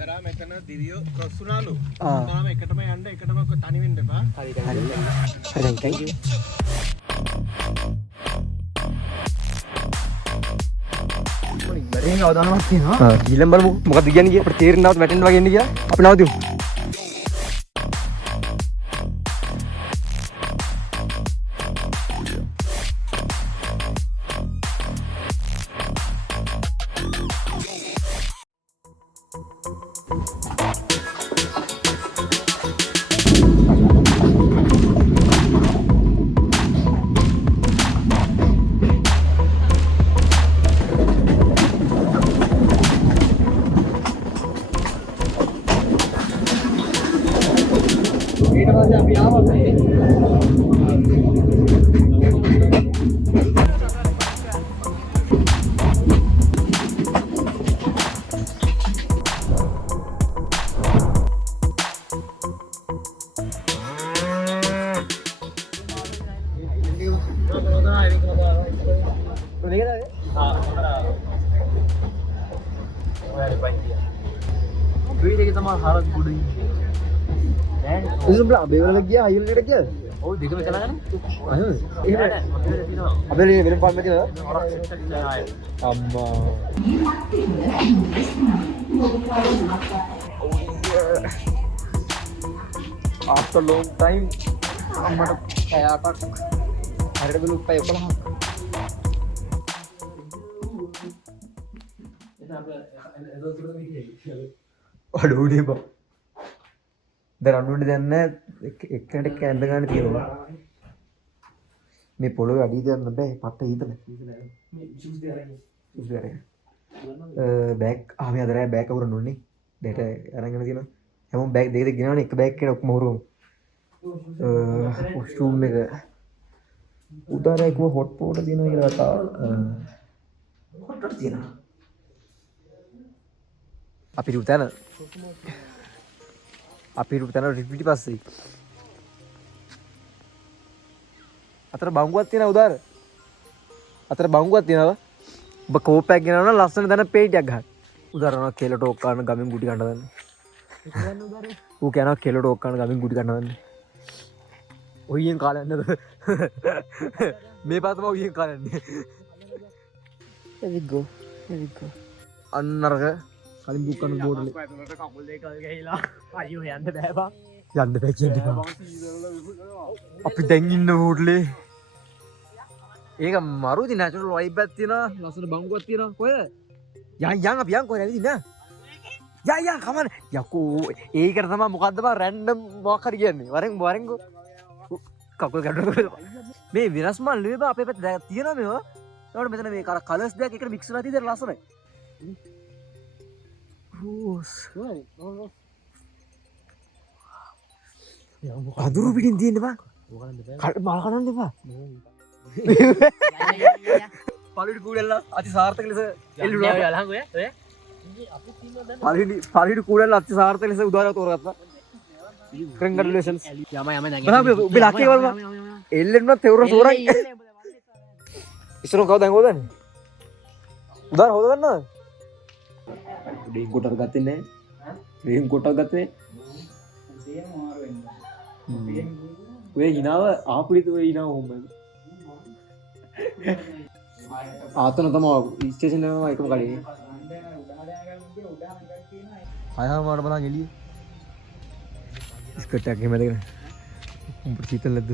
ඉස්සරහා මෙතන දිවියෝ ක්‍රොස් වුණාලු. තාම එකටම යන්න එකටම තනි වෙන්න එපා. හරි thank you. ඉබරෙන් අවදානමක් තියෙනවා. ඊළඟ බලමු මොකක්ද කියන්නේ කියලා අපිට තේරෙන්නවත් වැටෙන්න වගේ ඉන්නේ කියලා. අපි නවතිමු. Itu belah bel lagi ya, ayo lagi ya. ඔව් දෙකම කළා ගන්න. අහ් එහෙම. අපේ වෙන පාන් මෙතන. අම්මා. After long time අම්මට පැයකට හරියට බැලු පැය 11ක්. අඩෝඩේ බා. දැන් අනුන්ට දැන් නැහැ එක්කෙනෙක් කැඳ ගන්න තියෙනවා. මේ පොළොවේ අඩිය දාන්න බෑ පට්ට හිතලා. මේ ජූස් දෙයක් බෑග් මේ අදරයි බෑග් කවුරුන් උන්නේ. දෙට අරගෙන තියෙනවා. හැමෝම බෑග් දෙක දෙක ගෙනවනේ එක බෑග් එකේ ඔක්කොම හොරුවමු. වොෂ්රූම් එක උදාරේ කො හොට් පොට දිනවා කියලා කතා. හොට්ට තියෙනවා. අපි උතන රිපිටි පස්සේ අතර බංගුවක් තියෙනවා උදාර අතර බංගුවක් තියෙනවා ඔබ කෝපයක් ගෙනවනම් ලස්සන දන පේටියක් ගන්න උදාරනවා කෙල ටෝක් කරන ගමින් ගුටි කන්න දන්නේ ඌ කියනවා කෙල ටෝක් කරන ගමින් ගුටි කන්න දන්නේ ඔයියෙන් කාලයක් නේද මේ පාතම ඔයියෙන් කාලයක් නේ here we go අන්නරක කලින් බුක් කරන බෝඩලේ කකුල් දෙක ගහලා අයියෝ යන්න බෑ බං යන්න බෑ කියන්නේ අපි දැන් ඉන්න බෝඩලේ ඒක මරුදි නැචරල් වයිබ් එකක් තියෙනවා ලස්සන බංගුවක් තියෙනවා කොහෙද යන් අපි යන් කොහෙද ඇවිදින්න යන් කමන යකෝ ඒකට තමයි මොකද්ද බං රැන්ඩම් මොකක් හරි කියන්නේ වරෙන් කකුල් ගැටුණා මේ විරස්මල් නෙවෙයි බං අපේ පැත්තේ තියෙනවා මේවා ඒකට මෙතන මේ කලර්ස් දෙක එකට මික්ස් වෙලා තියෙන ලස්සනයි අදුරු පිටින් තියෙන්න බා මල් කනන්න එපා පළවෙනි කූඩල්ලා අති සාර්ථක ලෙස එල්ලුණා පළවෙනි කූඩල්ලා අති සාර්ථක ලෙස උදාරව තෝරගත්තා කන්ග්‍රැචුලේෂන්ස් යම දැන් ඔබ ලක්කේ වල එල්ලෙන්නත් තෙවර සෝරයි ඉස්සරහ කවුද දැන් හොදන්නේ උදාර හොද ගන්නවද ඩේන් කොටක් ගත්තේ නැහැ. ඩේන් කොටක් ගත්තේ. ඔය හිනාව ආපුලිත ඔය හිනාව හොම්බයි. ආතන තමයි ස්ටේෂන් එකම එකම කඩේ. ආයහම වඩ බලන් එළිය. ස්කට් එකක් එහෙම දෙගෙන. උඹට සීතල නැද්ද?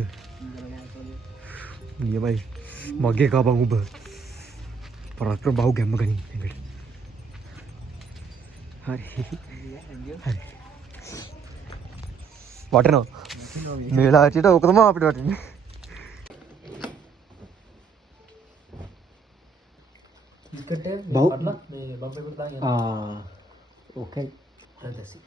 නියමයි. මගේ කබන් උඹ. පරාක්‍රම බහුව ගැම්ම ගනින්. හරි වටනවා මේ වෙලාවට ඕක තමයි අපිට වටින්නේ ටිකට් එක කඩලා මේ බම්පර් එකට දාගෙන ඕකේ that's it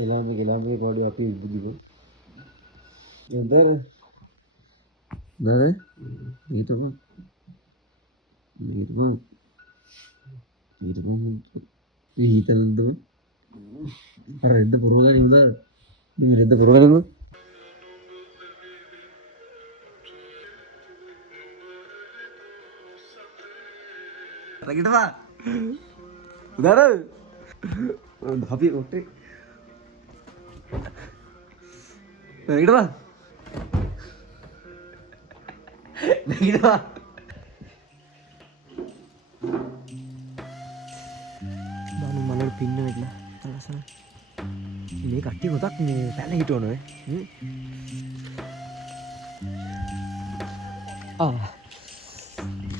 එලාමේ පොඩි අපි ඉදිරිපු එන්දර නෑ ඊටම Reda perubahan ini udah, ini reda perubahan itu. Lagi apa? Udah ada. Udah habis oke. Lagi apa? Lagi apa? Baru malam pindah lagi lah. Alasan. Ini kaki kotak nih, tak lagi tuh nih.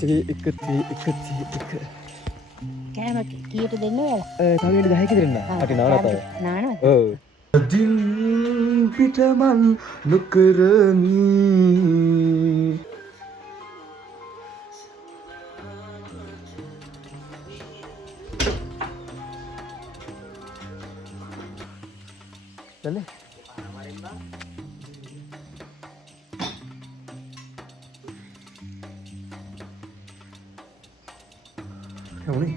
Ikut. Kayak kiri dulu ya. Kami udah hai kita rendah. Ada nama apa? Nana. Din pitaman nukerami. Dale. Kamu nih.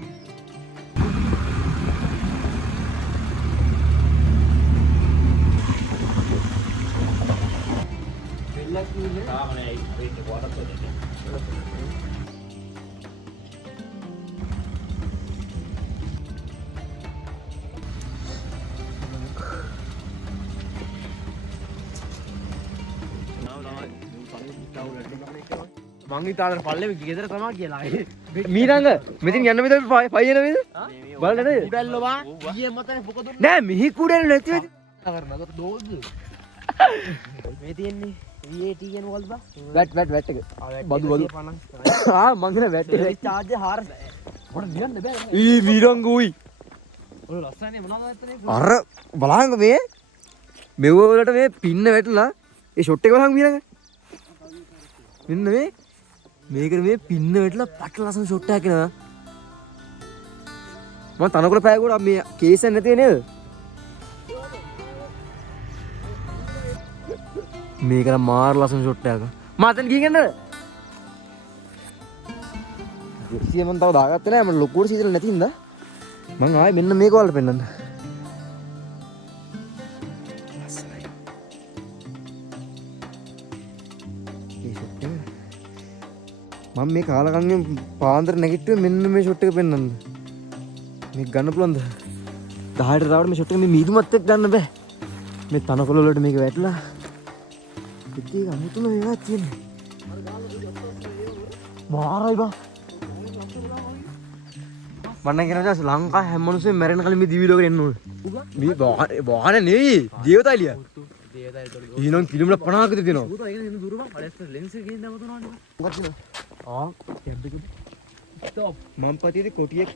මං ඉතාලට පල්ලෙ ගෙදර තමා කියලා මීරංග මෙතින් යන්න විතර පයියන වේද බලන්න නේද බැල්ලවා ඊයේ මතනේ මොකද නෑ මිහි කුඩේල නැති වෙද කරනකට දෝද මේ තියෙන්නේ VAT කියන වලද වැට් එක බදු මං කියන වැට් එක චාර්ජ් 400 මොන නියන්න බෑ ඊ මීරංග උයි ඔය ලස්සනේ මොනවද නැත්තනේ අර බලහංග මේ මෙව වලට මේ පින්න වැටලා ඒ ෂොට් එක බලහංග මීරංග මෙන්න මේ මේකට මේ පින්න වැටලා පට ලස්සන ෂොට් එකක් එනවා මම තනකොළ පෑගුවට මේ කේස් එක නැතිව නේද මේක නම් මාර ලස්සන ෂොට් එකක් මම අතන ගිහින් යන්නද ඉතින් මම තව දාගත්තේ නැහැ මම ලොකුවට සීතල නැති හින්දා මම ආයේ මෙන්න මේක වලට පෙන්නන්න මම මේ කාලකන්ණිය පාන්දර නැගිට්ටුවේ මෙන්න මේ ෂොට් එක පෙන්නන්න. මේක ගන්න පුළුවන්ද? 10ට රාවට මේ ෂොට් එක මේ මීදුමත් එක්ක ගන්න බෑ. මේ තනකොළ වලට මේක වැටලා. ඉතින් අමුතුම ඒවා තියෙන්නේ. මාරයි බා. මම කියනවා ලංකාවේ හැම මිනිස්සුම මැරෙන කලින් මේ දිවි ලෝකෙට එන්න ඕනේ. මේ වාහන නෙවෙයි දේවතාලිය. ඊනම් කිලෝමීටර් 50ක තියෙනවා. උදා ඒක නෙමෙයි දුර බං. බලස්ස ලෙන්ස් එකේ ඉඳන් මතුනවනේ. මොකක්ද? කැබ් එකද? ස්ටොප්. මම පතියේදී කොටියක්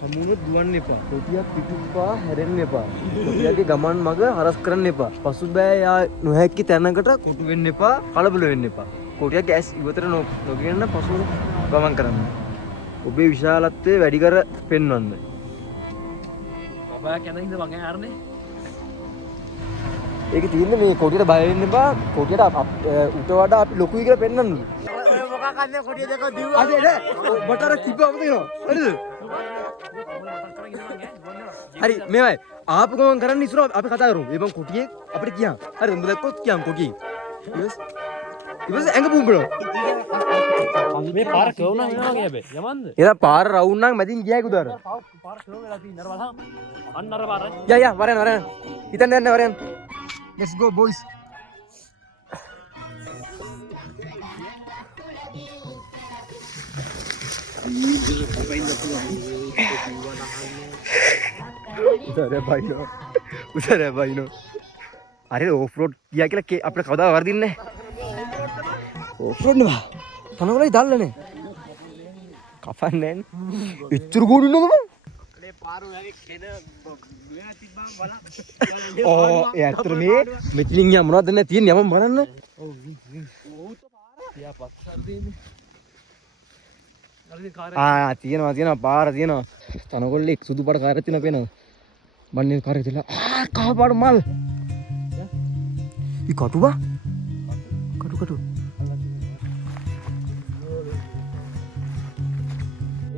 හමුනොත් දුවන්න එපා. කොටියක් පිටුපා හැරෙන්න එපා. කොටියගේ ගමන් මග හරස් කරන්න එපා. පසුබෑ යා නොහැකි තැනකට කොටු වෙන්න එපා. කලබල වෙන්න එපා. කොටියක් ඇස් ඉවතට නොගෙන පසු ගමන් කරන්න. ඔබේ විශාලත්වය වැඩි කර පෙන්වන්න. බබා කැන හින්දා මං ආරනේ. ඒක තියෙන්නේ මේ කොටියට බය වෙන්න එපා. කොටියට උට වඩා අපි ලොකුයි කියලා පෙන්වන්න. ඔය මොකක් අන්නේ කොටිය දෙක දිව්වා. අද නෑ. බටර තිබ්බම තියෙනවා. හරිද? හරි මේවයි. ආපු ගමන් කරන්න ඉස්සර අපි කතා කරමු. මේ මං කොටියේ අපිට කියන්. හරිද? උඹ දැක්කොත් කියන් කොටියේ. ඊපස් ඇඟ පුම්බනවා. මේ පාර කවුනා වෙනවා වගේ හැබැයි යමන්ද එදා පාර රවුම් නම් මැදින් ගියා කුදාර පාර කවු වෙලා තියෙන අර බලහන් අන්න අර පාර යා වරෙන් හිතන්න යන්න වරෙන් let's go boys උසරේ බයිනෝ අර ඕෆ් රෝඩ් ගියා කියලා අපිට කවදා වර්දින්නේ ඕෆ් රෝඩ් නේ තනකොළයි දැල්ලනේ කපන්නේ නේ ඉතුරු ගුඩු නේද මම අනේ පාරු යගේ කෙන මෙයා තිබ්බම බලන්න ඕ ඒ අතර මේ මෙතනින් යා මොනවද නැ තියෙන්නේ යමම බලන්න ඔව් ඔව්ත පාර තියා පස්සට තියෙන්නේ තියෙනවා පාර තියෙනවා තනකොළේ සුදු පාට කාර්යයක් තියෙනවා පේනවද බන්නේ කාර්යය තියලා කහ පාට මල් ඊ කටුවා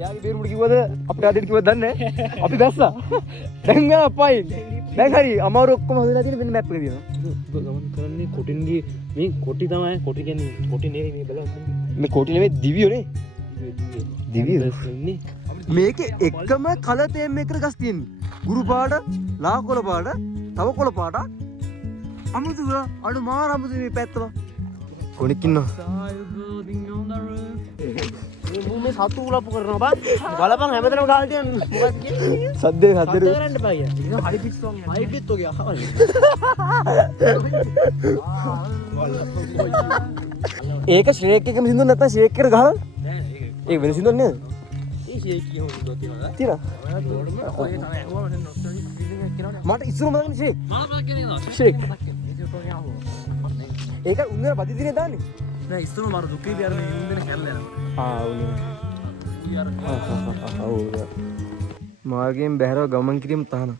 එයාගේ බේරුමට කිව්වද අපේ ආදිට කිව්වද දන්නේ නැහැ. අපි බැස්සා. දැන් මම අපයි. දැන් හරි අමාරු ඔක්කොම හදලා තියෙන මෙන්න මැප් එක තියෙනවා. ගමන් කරන්නේ කොටින්ගේ මේ කොටි තමයි කොටි කියන්නේ කොටි නෙවෙයි මේ බලන්න. මේ කොටි නෙවෙයි දිවියෝනේ. දිවියෝ. මේකේ එකම කලර් තේම් එකකට ගස් තියෙන්නේ. ගුරු පාට, ලා කොළ පාට, තව කොළ පාට. අමුතුව අඩු මාර අමුතු මේ පැත්තම. කොණෙක් ඉන්නවා. මේ සතු උලප්පු කරනවා බං. බලපන් හැමදේම ගාල් තියන්න. මොකක්ද කියන්නේ? සද්දේ කරන්න එපා කියන්නේ. ඒක හරි පිට් සෝන් එක. හරි පිට් ඔගේ අහවල්. ඒක ශ්‍රේක් එකම සින්දුව නැත්නම් ශ්‍රේක් එකට ගහලා? නෑ ඒක. ඒක වෙන සින්දුවක් නේද? ඒ ෂේක් කියමු දුක තියනවා. තියෙනවා. ඔය තමයි ඇහුවම නොස්ටැල්ජික් ෆීලිං එකක් කියනවනේ. මට ඉස්සරම මතකනේ ශ්‍රේක්. මාලා කියන්නේ ශ්‍රේක්. ඒක ඒක උන්වර බදිදිනේ දාන්නේ. නෑ ඉස්සරම මර දුකේ බියර මේ ඉන්දන කැල්ල යනවා. උනේ. ඌ අර මාර්ගයෙන් බැහැරව ගමන් කිරීම තහනම්.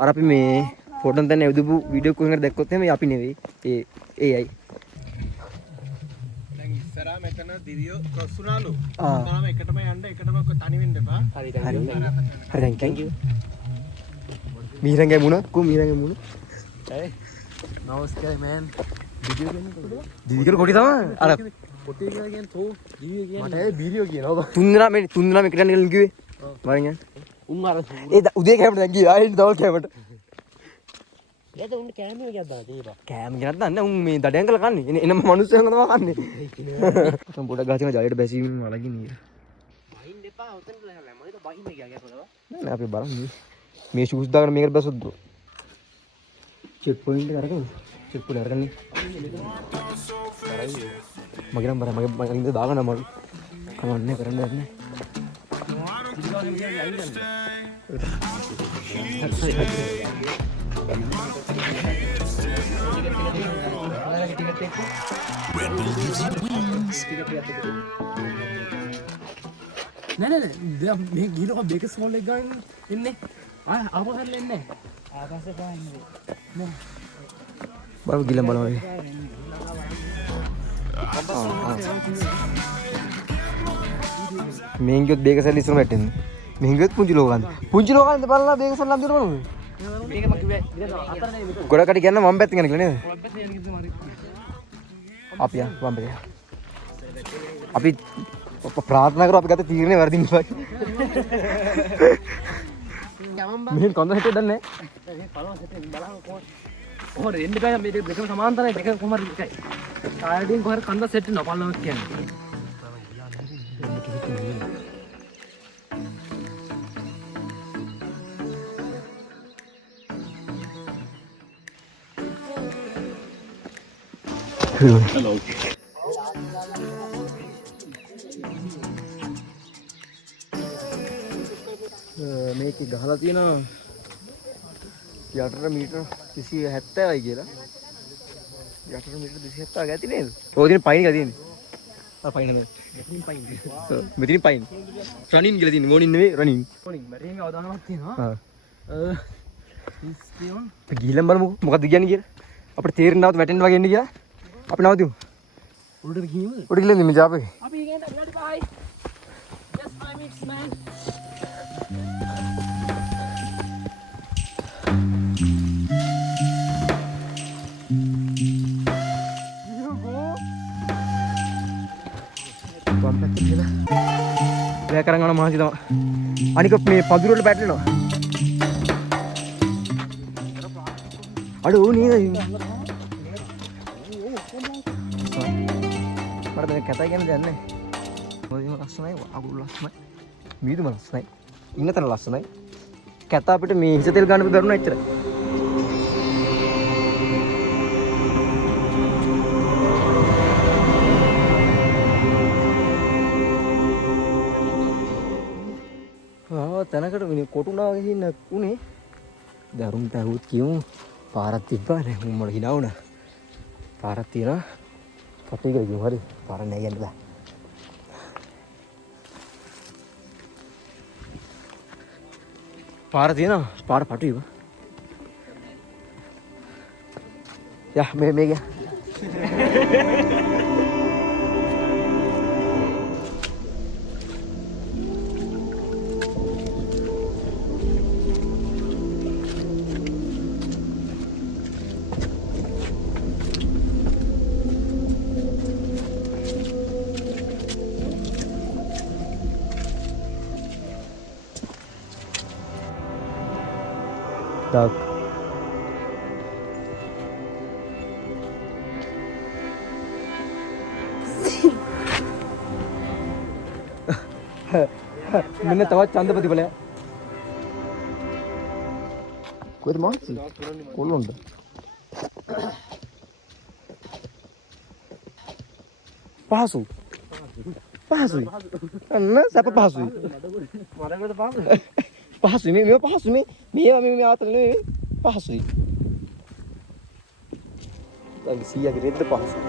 අර අපි මේ ෆොටෝන් දැන් එවදුපු වීඩියෝ කොහෙන්ද දැක්කොත් එහෙම අපි නෙවෙයි. ඒයි. දැන් ඉස්සරහා මෙතන දිරියෝ ක්‍රොස් වුණාලු. ආ. තාම එකටම යන්න එකටම තනි වෙන්න එපා. හරි හරි thank you. මීරංගේ මුණ මීරංගේ මුණ. ඒ නමස්කාර මෑන්. වීඩියෝ කියන්නේ දිවිකල කොටි තමයි. අර පොටි කියලා කියන්නේ තෝ වීඩියෝ කියන්නේ මට ඒ වීඩියෝ කියනවා. තුන්දෙනා එකට යන්න කියලා කිව්වේ. මරින් යන්න. උන් අර උදේ කැමරට දැන් ගියා. ආයෙත් දවල් කැමරට. එයාට උන් කැමරා එකක් දාලා තියෙනවා. කෑම ගෙනත් දන්නේ උන් මේ දඩයන් කළා කන්නේ. එනම මිනිස්සුන් තමයි කන්නේ. මම පොඩක් ගහගෙන ජලයට බැසීම වලකින් ඉන්නේ. බයින් දෙපා උතන්ට ලහලා මම හිතුවා බයින් එක ගැපුවා. නෑ අපි බලමු. මේ ෂූස් දාගෙන මේකට බැසුත් බ්‍රෝ. චෙක් පොයින්ට් එක අරගෙන චෙක් පොයින්ට් අරගෙන මගේ නම් මගේ ඉඳ දාගන්න අමාරු. කමන්නේ කරන්න නැහැ. නෑ මේ ගිලක බේක ස්මෝල් එක ගන්න ඉන්නේ. ආපහු හැරෙන්නේ නැහැ. ආපස්සේ පාන්නේ. බලමු ගිලම් බලමු. මේංගියොත් බේක සල්ලි ඉස්සරහට වැටෙන්නේ. මේංගියොත් පුංචි ලෝකන්ද. පුංචි ලෝකන්ද බලලා බේක සල්ලි අම්දිර බලමු. මේක මම කිව්වේ හතර නේ මෙතන. ගොඩකට කියන්න මම පැත්තෙන් යන කියලා නේද? ඔබත් යන කිව්ව මාරි. අපි යන් වම් පැත්තේ. අපි ප්‍රාර්ථනා කරා අපි ගත තීරණේ වැරදිම ඉපයි. මෙහෙන් කොන්ද හිටේ දන්නේ ඒ පළවෙනි සෙට් බලන්න කොහොමද? කොහොමද එන්න බෑ මේ දෙකම සමාන්තරයි දෙක කොහමද එකයි. ටයර්ඩින් කොහර කන්ද සෙට් වෙනවා පළවෙනි කියන්නේ. Hello. මේක ගහලා තියෙනවා 8 මීටර 270යි කියලා. 8 මීටර 270 ගැති නේද? ඔය දින පයින් ගලා තියෙන්නේ. පයින් නේද? මෙතනින් පයින්. රනින් කියලා තියෙන්නේ. ගෝනින් නෙවෙයි රනින්. මොනින් මරියන් අවදානමක් තියෙනවා. ගිහිල්ලා බලමු මොකද්ද කියන්නේ කියලා. අපිට තේරෙන්නේ නැවත වැටෙන්න වගේ ඉන්නේ කියලා. අපි නවතිමු. උඩට ගිහින් උඩ ගිහින් මේ ජාපේ. අපි ඉගෙන ගන්න බයි. Just 5 minutes man. වම්පැත්ත කියලා. වැය කරන් යන මහන්සි තමයි. අනික මේ පඳුර වල පැටලෙනවා. අඩෝ නේද? මට දැන් කතා කියන්න දෙයක් නැහැ. මොකද ලස්සනයි අකුරු ලස්සනයි. මීදුම ලස්සනයි. ඉන්න තැන ලස්සනයි. කැත අපිට මේ හිස තෙල් ගන්න බැරුණා එච්චරයි. තැනකට මේ කොටුනා වගේ ඉන්න උනේ දරුම් පැහුවොත් කියමු පාරක් තිබ්බා නේ උඹට hina වුණා පාරක් තියනවා කටේ කියලා කියමු හරි පාර නැහැ යන්න බෑ පාර තියනවා පාර පටු ඉව යා මේ ගියා dark. මෙන්න තවත් ඡන්ද ප්‍රතිඵලයක්. කොහෙද මාස්ටර්? කොල්ලොන්ද? පහසුයි. අන්න සැප පහසුයි. මඩකට පාප. පහසුයි මේ පහසුයි මේ ආතල නෙවෙයි පහසුයි. දැන් 100 ගේ රෙද්ද පහසුයි.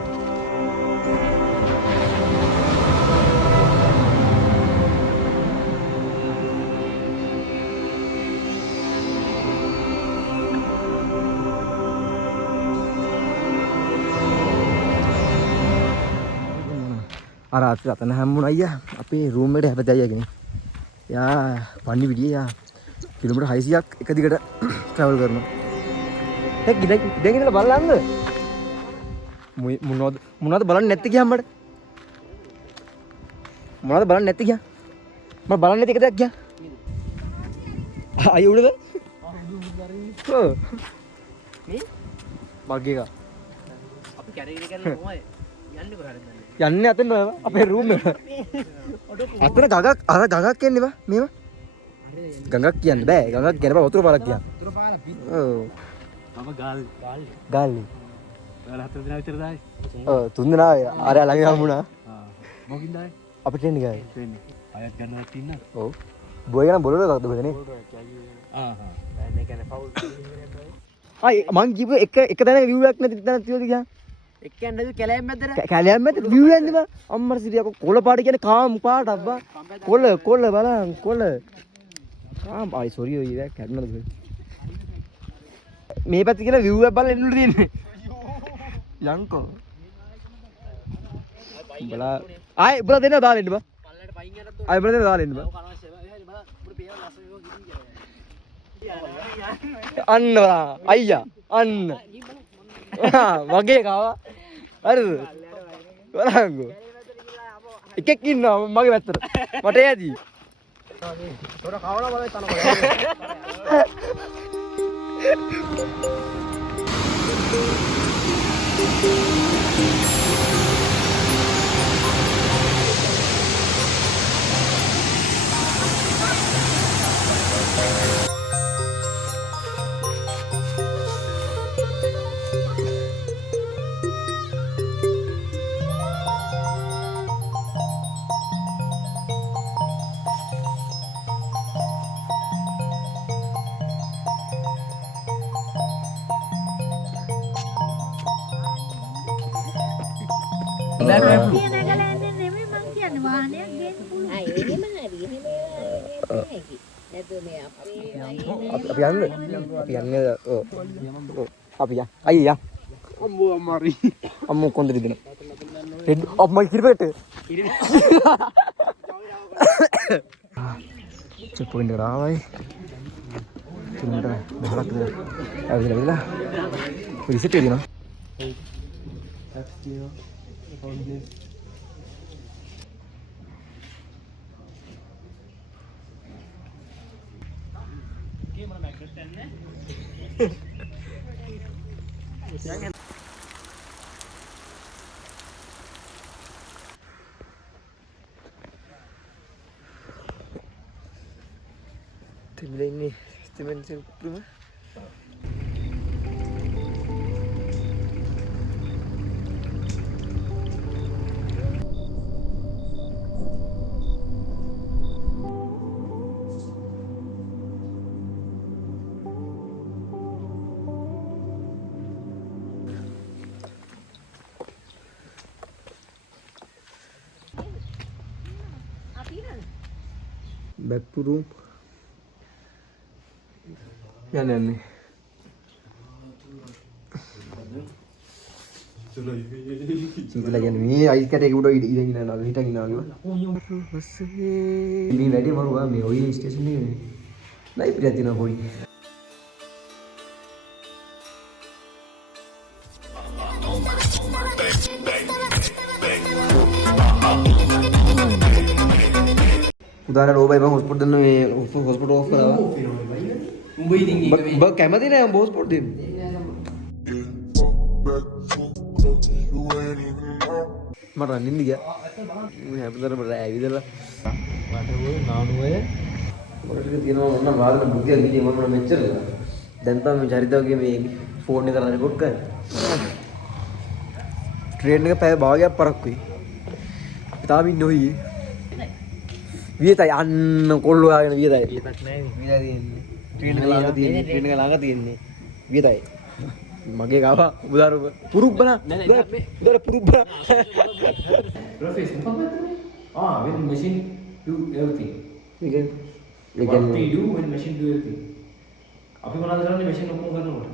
අර අතන හැම්මුණ අයියා අපේ රූම් එකට හැපත අයියා කෙනෙක්. යා පන්නි පිටියේ යා කිලෝමීටර් 600ක් එක දිගට ට්‍රැවල් කරනවා. දැන් ඉඳන් ඉඳලා බලන්න. මොනවද බලන්නේ නැත්තේ ගියාම මට? මොනවද බලන්නේ නැත්තේ ගියා? මම බලන්නේ නැති එක දෙයක් ගියා. අය උඩද? ඔව්. මේ මගේ එක. අපි කැරේ කරලා මොමයි යන්නේ කොහරද? යන්නේ අතන අපේ රූම් එක. අතන ගගක් අර ගගක් කියන්නේ බා මේව. ගඟක් කියන්න බෑ. ගඟක් කියන බා වතුර පාරක් කියන්න. වතුර පාර පිට. ඔව්. මම ගාල්ලි. ගාල්ලි. ඔයාලා 4 දිනක් විතර දායි. ඔව් 3 දෙනා අර ළඟ හම්බුණා. මොකින්ද ආයි? අපිට එන්න ගියා. වෙන්නේ. අයත් ගන්නවත් ඉන්න. ඔව්. බොය ගන්න බොලර එකක්ද බදනේ? එන්නේ කියන්නේ ෆවුල්. ආයි මං කිව්ව එක දැනක view එකක් නැති තැනක් තියෝද ගියා. එක්කෙන් නැති කැලෑම් මැද්දට. කැලෑම් මැද view එකක් නෙබා. අම්මර සිරියා කොළ පාට කියන්නේ කාම් පාටක් බා. කොළ බලන්න කොළ. කාම් ආයි සෝරි ඔය ඉතින් කැඩුණාද? මේ පැත්තේ කියලා view එක බලන්න එන්න තියෙන්නේ. යන්කෝ. බලා ආයි බලා දෙන්න දාලා ඉන්න බා. පල්ලයට පයින් යනත් ආයි බලා දෙන්න දාලා ඉන්න බා. අන්න බලා අයියා අන්න. වගේ කාවා. හරිද? බලංගෝ. එකෙක් ඉන්නවා මගේ පැත්තට. මට එයාදී. තොර කවලා බලයි තන බලයි. අපි යන්නේ ඔව් අපි යා අයියා අම්මෝ අම්මාරි අම්මෝ කොන්දරි දෙන අම්මා කිරිපෙට චෙක් පොයින්ට් එකට ආවයි කිලෝමීටර් 10ක් විතර ඇවිල්ලා රිසෙට් එක දෙනවා Timlah ini teman rumah. Back to room. යන්නේ සුදුලා කියන්නේ මේ අයිස් කැටයක උඩ ඉඳගෙන ඉන්නවා හිටගෙන ඉන්නවා මේ වැඩි මරුවා මේ ඔය ස්ටේෂන් එකේ ලයිබ්‍රරි එකක් තියෙනවා පොඩි උදාහරණ ඕබයි මම හොස්පිටල් දෙන්න මේ හොස්පිටල් ඕෆ් කරා උඹ ඉතින් ඒක මේ බ කැමති නෑ බෝස් පොට් දෙන්න. මට රනින්න ගියා. මම හැමදාම රෑ ඇවිදලා මට ওই 900 මොකටද තියෙනවා මොන වාදන බුද්ධිය ගියේ මම මෙච්චර. දැන් තමයි චරිතවගේ මේ ෆෝන් එක රෙකෝඩ් කරන්නේ. ට්‍රේන් එක පැය භාගයක් පරක්කුයි. තාම ඉන්නේ ඔයie. වියතයි අන්න කොල්ලෝ ආගෙන වියතයි. වියතක් නෑ නේ. වියතයි තියෙන්නේ. ට්‍රේන් එක ළඟ තියෙන්නේ. ට්‍රේන් එක ළඟ තියෙන්නේ. වියතයි. මගේ ගාව උදාර පුරුබ්බන. උදාර පුරුබ්බන. Surface මොකක්ද මේ? when machine do everything. ඉතින් What we do when machine do everything. අපි මොනවද කරන්නේ machine ඔක්කොම කරනකොට?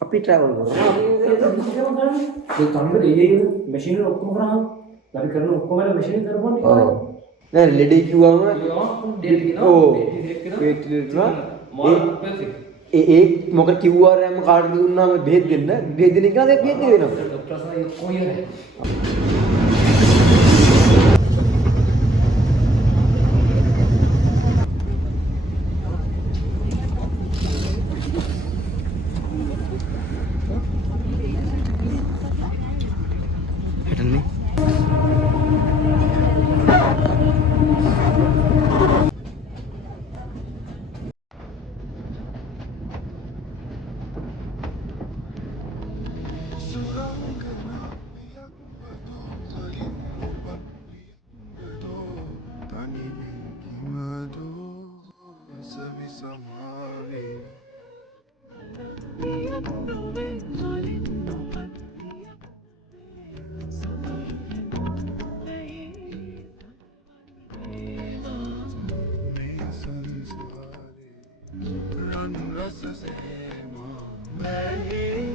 අපි ට්‍රැවල් කරනවා. ඒ කම්බරේ ඉන්නේ machine එක ඔක්කොම කරාම අපි කරන ඔක්කොම වල machine එක කරපුවානේ. ඔව්. නෑ ලෙඩේ කිව්වම ඩේට් එක ඔව්. Date perfect. ඒ මොකද QR එකම කාඩ් දුන්නාම බෙහෙත් දෙන්න. බෙහෙත් දෙන එක නේද බෙහෙත් දෙනවා. ડોક્ટર સાહેબ કોઈ હે හිටන්නේ. रन रस से मां मैं